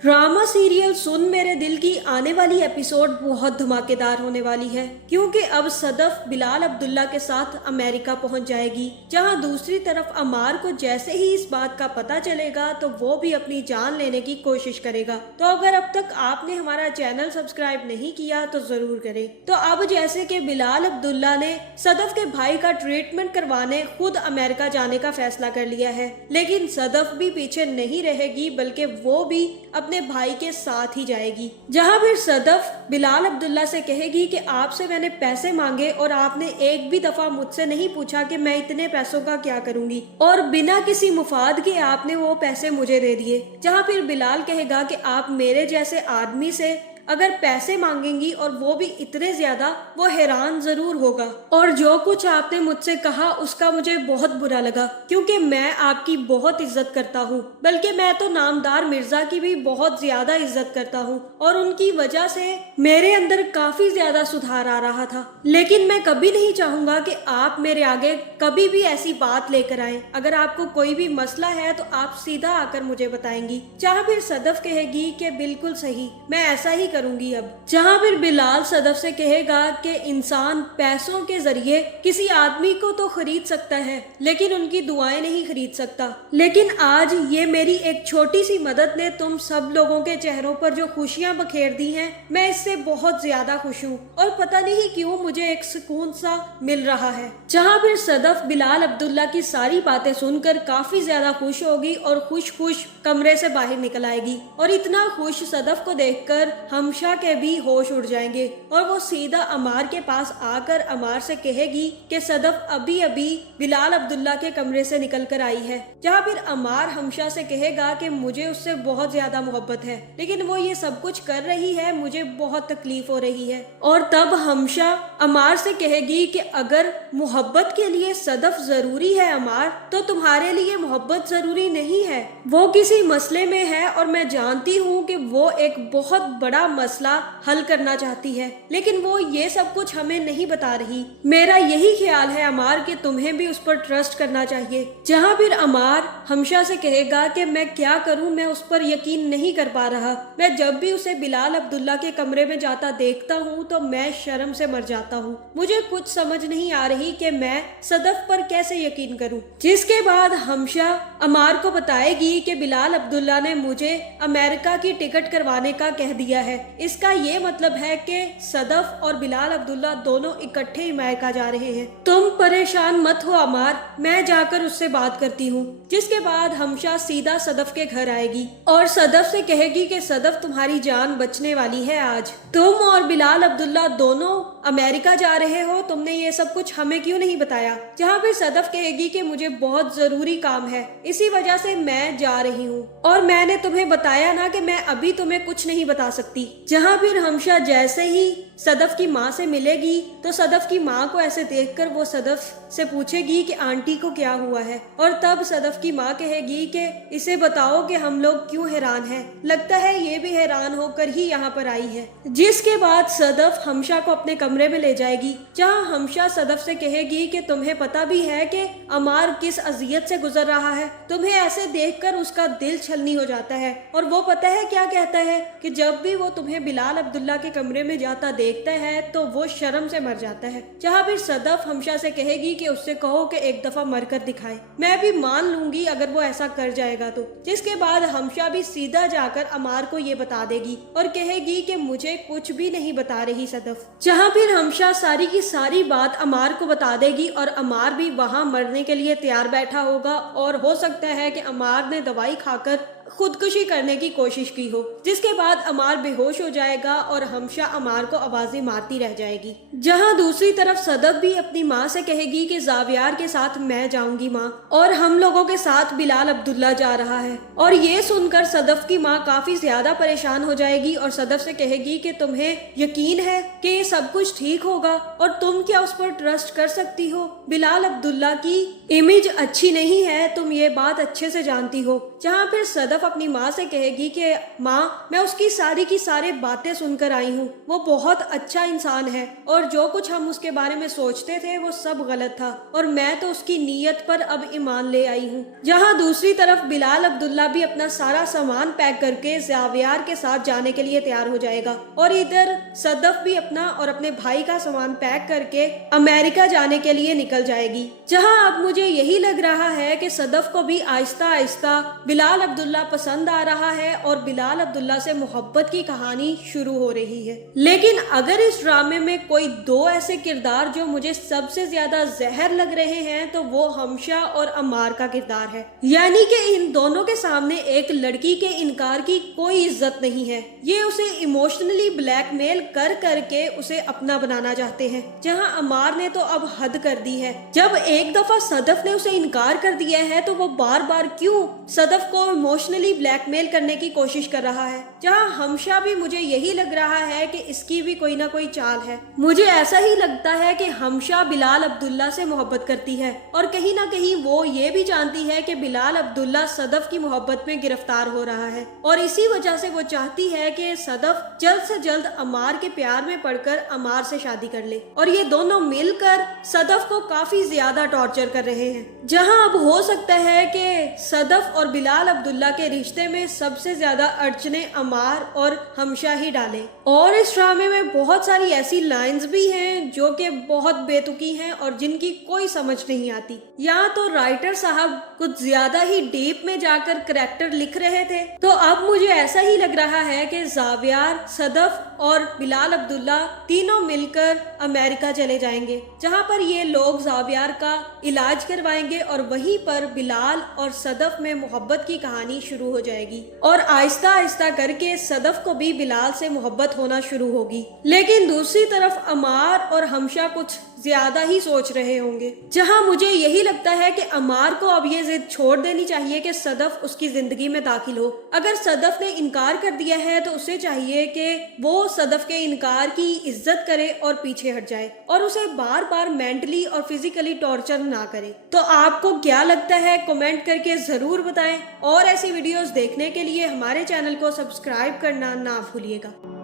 Drama serial सुन मेरे दिल की आने वाली एपिसोड बहुत धमाकेदार होने वाली है, क्योंकि अब सदफ बिलाल अब्दुल्ला के साथ अमेरिका पहुंच जाएगी, जहां दूसरी तरफ अमार को जैसे ही इस बात का पता चलेगा तो वो भी अपनी जान लेने की कोशिश करेगा। तो अगर अब तक आपने हमारा चैनल सब्सक्राइब नहीं किया तो जरूर करें। तो अब जैसे कि बिलाल अब्दुल्ला ने सदफ के भाई का ट्रीटमेंट करवाने खुद अमेरिका जाने का फैसला कर लिया है, लेकिन सदफ भी पीछे नहीं रहेगी, बल्कि वो भी अपने भाई के साथ ही जाएगी। जहां फिर सदफ बिलाल अब्दुल्ला से कहेगी कि आपसे मैंने पैसे मांगे और आपने एक भी दफा मुझसे नहीं पूछा कि मैं इतने पैसों का क्या करूंगी, और बिना किसी मुफाद के आपने वो पैसे मुझे दे दिए। जहां फिर बिलाल कहेगा कि आप मेरे जैसे आदमी से अगर पैसे मांगेंगी और वो भी इतने ज्यादा, वो हैरान जरूर होगा। और जो कुछ आपने मुझसे कहा उसका मुझे बहुत बुरा लगा, क्योंकि मैं आपकी बहुत इज्जत करता हूँ, बल्कि मैं तो नामदार मिर्जा की भी बहुत ज्यादा इज्जत करता हूँ, और उनकी वजह से मेरे अंदर काफी ज्यादा सुधार आ रहा था। लेकिन मैं कभी नहीं चाहूंगा कि आप मेरे आगे कभी भी ऐसी बात लेकर आए। अगर आपको कोई भी मसला है तो आप सीधा आकर मुझे बताएंगी। जहाँ फिर सदफ कहेगी कि बिल्कुल सही, मैं ऐसा ही करूंगी अब। जहां फिर बिलाल सदफ से कहेगा कि इंसान पैसों के जरिए किसी आदमी को तो खरीद सकता है, लेकिन उनकी दुआएं नहीं खरीद सकता। लेकिन आज ये मेरी एक छोटी सी मदद ने तुम सब लोगों के चेहरों पर जो खुशियां बखेर दी हैं, मैं इससे बहुत ज्यादा खुश हूँ, और पता नहीं क्यों मुझे एक सुकून सा मिल रहा है। जहां फिर सदफ बिलाल अब्दुल्ला की सारी बातें सुनकर काफी ज्यादा खुश होगी और खुश खुश कमरे से बाहर निकल आएगी। और इतना खुश सदफ को देखकर हमशा के भी होश उड़ जाएंगे, और वो सीधा अमार के पास आकर अमार से कहेगी कि सदफ अभी अभी बिलाल अब्दुल्ला के कमरे से निकल कर आई है। जहाँ फिर अमार हमशा से कहेगा कि मुझे उससे बहुत ज्यादा मोहब्बत है, लेकिन वो ये सब कुछ कर रही है, मुझे बहुत तकलीफ हो रही है। और तब हमशा अमार से कहेगी कि अगर मोहब्बत के लिए सदफ जरूरी है अमार, तो तुम्हारे लिए मोहब्बत जरूरी नहीं है। वो किसी मसले में है और मैं जानती हूँ कि वो एक बहुत बड़ा मसला हल करना चाहती है, लेकिन वो ये सब कुछ हमें नहीं बता रही। मेरा यही ख्याल है अमार कि तुम्हें भी उस पर ट्रस्ट करना चाहिए। जहाँ फिर अमार हमशा से कहेगा कि मैं क्या करूँ, मैं उस पर यकीन नहीं कर पा रहा। मैं जब भी उसे बिलाल अब्दुल्ला के कमरे में जाता देखता हूँ तो मैं शर्म से मर जाता हूँ। मुझे कुछ समझ नहीं आ रही कि मैं सदफ पर कैसे यकीन करूँ। जिसके बाद हमशा अमार को बताएगी कि बिलाल अब्दुल्ला ने मुझे अमेरिका की टिकट करवाने का कह दिया है। इसका ये मतलब है कि सदफ और बिलाल अब्दुल्ला दोनों इकट्ठे अमेरिका जा रहे हैं। तुम परेशान मत हो अमार, मैं जाकर उससे बात करती हूँ। जिसके बाद हमशा सीधा सदफ के घर आएगी और सदफ से कहेगी कि सदफ तुम्हारी जान बचने वाली है आज। तुम और बिलाल अब्दुल्ला दोनों अमेरिका जा रहे हो, तुमने ये सब कुछ हमें क्यों नहीं बताया। जहाँ पे सदफ कहेगी कि मुझे बहुत जरूरी काम है, इसी वजह से मैं जा रही हूँ, और मैंने तुम्हें बताया ना कि मैं अभी तुम्हें कुछ नहीं बता सकती। जहाँ फिर हमशा जैसे ही सदफ की माँ से मिलेगी तो सदफ की माँ को ऐसे देखकर वो सदफ से पूछेगी कि आंटी को क्या हुआ है, और तब सदफ की माँ कहेगी कि इसे बताओ कि हम लोग क्यों हैरान हैं, लगता है ये भी हैरान होकर ही यहाँ पर आई है। जिसके बाद सदफ हमशा को अपने कमरे में ले जाएगी, जहाँ हमशा सदफ से कहेगी कि तुम्हें पता भी है कि अमार किस अजियत से गुजर रहा है, तुम्हें ऐसे देखकर उसका दिल छलनी हो जाता है, और वो पता है क्या कहता है कि जब भी वो तुम्हें बिलाल अब्दुल्ला के कमरे में जाता देखता है तो वो शर्म से मर जाता है। जहाँ फिर सदफ हमशा से कहेगी कि उससे कहो कि एक दफा मरकर दिखाए, मैं भी मान लूंगी अगर वो ऐसा कर जाएगा तो। जिसके बाद हमशा भी सीधा जाकर अमार को ये बता देगी और कहेगी कि मुझे कुछ भी नहीं बता रही सदफ। जहाँ फिर हमशा सारी की सारी बात अमार को बता देगी, और अमार भी वहाँ मरने के लिए तैयार बैठा होगा, और हो सकता है कि अमार ने दवाई खाकर खुदकुशी करने की कोशिश की हो। जिसके बाद अमार बेहोश हो जाएगा और हमशा अमार को आवाजें मारती रह जाएगी। जहां दूसरी तरफ सदफ भी अपनी माँ से कहेगी कि जावियार के साथ मैं जाऊंगी माँ, और हम लोगों के साथ बिलाल अब्दुल्ला जा रहा है। और ये सुनकर सदफ की माँ काफी ज्यादा परेशान हो जाएगी और सदफ से कहेगी कि तुम्हें यकीन है कि ये सब कुछ ठीक होगा, और तुम क्या उस पर ट्रस्ट कर सकती हो। बिलाल अब्दुल्ला की इमेज अच्छी नहीं है, तुम ये बात अच्छे से जानती हो। जहाँ फिर सदफ सदफ अपनी माँ से कहेगी कि माँ, मैं उसकी सारी की सारी बातें सुनकर आई हूँ, वो बहुत अच्छा इंसान है और जो कुछ हम उसके बारे में सोचते थे वो सब गलत था और मैं तो उसकी नीयत पर अब ईमान ले आई हूँ। जहाँ दूसरी तरफ बिलाल अब्दुल्ला भी अपना सारा सामान पैक करके ज़ावियार के साथ जाने के लिए तैयार हो जाएगा और इधर सदफ भी अपना और अपने भाई का सामान पैक करके अमेरिका जाने के लिए निकल जाएगी। जहाँ अब मुझे यही लग रहा है कि सदफ को भी आहिस्ता आहिस्ता बिलाल अब्दुल्ला पसंद आ रहा है और बिलाल अब्दुल्ला से मोहब्बत की कहानी शुरू हो रही है। लेकिन अगर इस ड्रामे में कोई दो ऐसे किरदार जो मुझे सबसे ज्यादा जहर लग रहे हैं तो वो हमशा और अम्मार का किरदार है। यानी कि इन दोनों के सामने एक लड़की के इनकार की कोई इज्जत नहीं है। ये उसे इमोशनली ब्लैकमेल कर करके उसे अपना बनाना चाहते हैं। जहां अम्मार ने तो अब हद कर दी है। जब एक दफा सदफ ने उसे इनकार कर दिया है तो वो बार बार क्यों सदफ को इमोशनली ब्लैकमेल करने की कोशिश कर रहा है। जहां हमशा भी मुझे यही लग रहा है कि इसकी भी कोई ना कोई चाल है। मुझे ऐसा ही लगता है कि हमशा बिलाल अब्दुल्ला से मोहब्बत करती है और कहीं ना कहीं वो ये भी जानती है कि बिलाल अब्दुल्ला सदफ की मोहब्बत में गिरफ्तार हो रहा है और इसी वजह से वो चाहती है कि सदफ जल्द से जल्द अम्मार के प्यार में पड़कर अम्मार से शादी कर ले और ये दोनों मिलकर सदफ को काफी ज्यादा टॉर्चर कर रहे हैं। जहां अब हो सकता है कि सदफ और बिलाल अब्दुल्ला के रिश्ते में सबसे ज्यादा अड़चने अम्मार और हमशा ही डालें। और इस ड्रामे में बहुत सारी ऐसी लाइंस भी हैं जो कि बहुत बेतुकी हैं और जिनकी कोई समझ नहीं आती। यहाँ तो राइटर साहब कुछ ज्यादा ही डीप में जाकर करैक्टर लिख रहे थे तो अब मुझे ऐसा ही लग रहा है कि ज़ावियार, सदफ और बिलाल अब्दुल्ला तीनों मिलकर अमेरिका चले जाएंगे जहाँ पर ये लोग ज़ावियार का इलाज करवाएंगे और वहीं पर बिलाल और सदफ में मोहब्बत की कहानी शुरू हो जाएगी और आहिस्ता आहिस्ता करके सदफ को भी बिलाल से मोहब्बत होना शुरू होगी। लेकिन दूसरी तरफ अम्मार और हमशा कुछ ज्यादा ही सोच रहे होंगे। जहां मुझे यही लगता है कि अम्मार को अब ये जिद छोड़ देनी चाहिए कि सदफ उसकी जिंदगी में दाखिल हो। अगर सदफ ने इनकार कर दिया है तो उसे चाहिए कि वो सदफ के इनकार की इज्जत करे और पीछे हट जाए और उसे बार बार मेंटली और फिजिकली टॉर्चर ना करे। तो आपको क्या लगता है कमेंट करके जरूर बताएं और ऐसी वीडियोस देखने के लिए हमारे चैनल को सब्सक्राइब करना ना भूलिएगा।